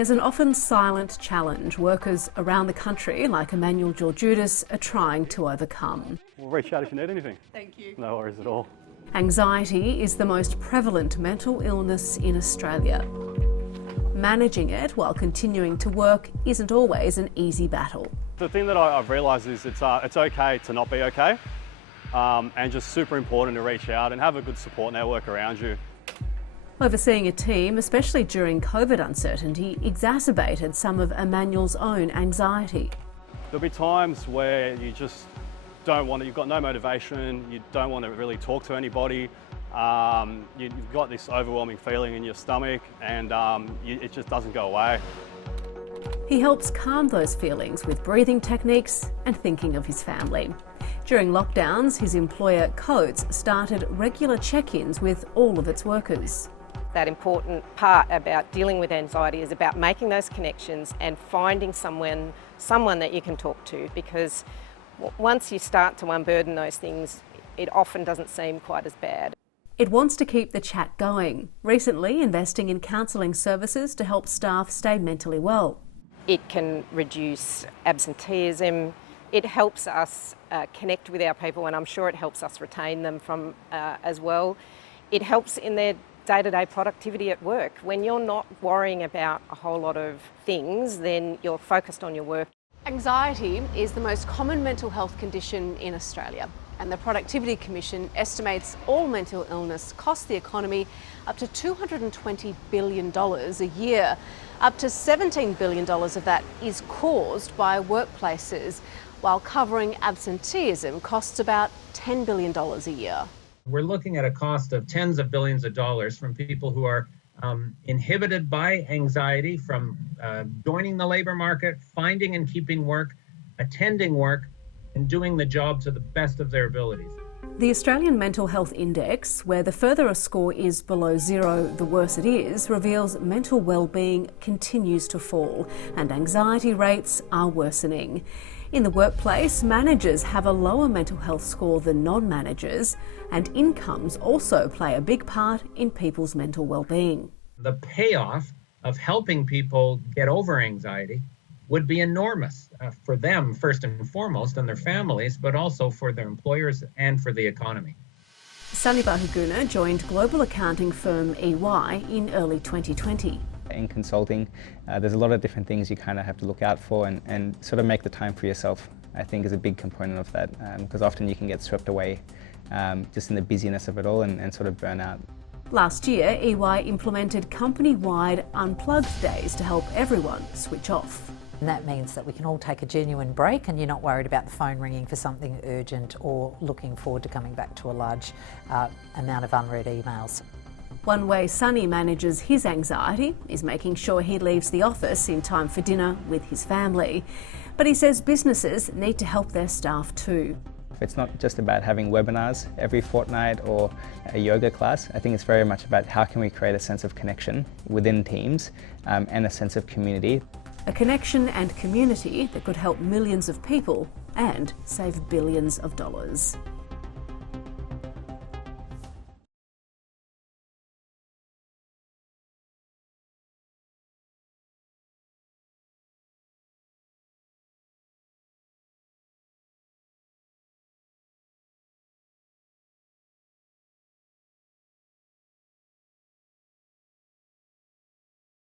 There's an often silent challenge workers around the country, like Emmanuel Georgioutis, are trying to overcome. We'll reach out if you need anything. Thank you. No worries at all. Anxiety is the most prevalent mental illness in Australia. Managing it while continuing to work isn't always an easy battle. The thing that I've realised is it's okay to not be okay, and just super important to reach out and have a good support network around you. Overseeing a team, especially during COVID uncertainty, exacerbated some of Emmanuel's own anxiety. There'll be times where you just don't want to, you've got no motivation, you don't want to really talk to anybody, you've got this overwhelming feeling in your stomach and it just doesn't go away. He helps calm those feelings with breathing techniques and thinking of his family. During lockdowns, his employer Coates started regular check-ins with all of its workers. That important part about dealing with anxiety is about making those connections and finding someone that you can talk to, because once you start to unburden those things, it often doesn't seem quite as bad. It wants to keep the chat going, recently investing in counselling services to help staff stay mentally well. It can reduce absenteeism. It helps us connect with our people, and I'm sure it helps us retain them from as well. It helps in their day-to-day productivity at work. When you're not worrying about a whole lot of things, then you're focused on your work. Anxiety is the most common mental health condition in Australia, and the Productivity Commission estimates all mental illness costs the economy up to $220 billion a year. Up to $17 billion of that is caused by workplaces, while covering absenteeism costs about $10 billion a year. We're looking at a cost of tens of billions of dollars from people who are inhibited by anxiety from joining the labour market, finding and keeping work, attending work, and doing the job to the best of their abilities. The Australian Mental Health Index, where the further a score is below zero, the worse it is, reveals mental well-being continues to fall and anxiety rates are worsening. In the workplace, managers have a lower mental health score than non-managers, and incomes also play a big part in people's mental well-being. The payoff of helping people get over anxiety would be enormous for them, first and foremost, and their families, but also for their employers and for the economy. Sunny Bahuguna joined global accounting firm EY in early 2020. In consulting, there's a lot of different things you kind of have to look out for and sort of make the time for yourself, I think, is a big component of that, because often you can get swept away just in the busyness of it all and sort of burn out. Last year, EY implemented company-wide unplugged days to help everyone switch off. And that means that we can all take a genuine break and you're not worried about the phone ringing for something urgent or looking forward to coming back to a large amount of unread emails. One way Sunny manages his anxiety is making sure he leaves the office in time for dinner with his family. But he says businesses need to help their staff too. It's not just about having webinars every fortnight or a yoga class. I think it's very much about how can we create a sense of connection within teams and a sense of community. A connection and community that could help millions of people and save billions of dollars.